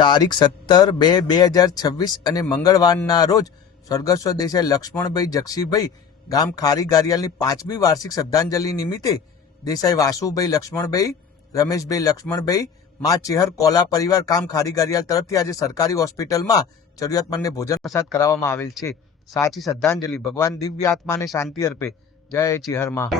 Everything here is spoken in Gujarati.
તારીખ 17/2/2026 અને મંગળવારના રોજ સ્વર્ગસ્થ દેસાઈ લક્ષ્મણભાઈ જક્ષીભાઈ ગામ ખારી ગારિયાલની 5મી વાર્ષિક શ્રદ્ધાંજલિ નિમિત્તે દેસાઈ વાસુભાઈ લક્ષ્મણભાઈ, રમેશભાઈ લક્ષ્મણભાઈ, મા ચેહર કોલા પરિવાર કામ ખારી ગારિયાલ તરફથી આજે સરકારી હોસ્પિટલમાં જરૂરિયાતમંદને ભોજન પ્રસાદ કરાવવામાં આવેલ છે. સાચી શ્રદ્ધાંજલિ. ભગવાન દિવ્ય આત્માને શાંતિ અર્પે. જય ચેહર માં.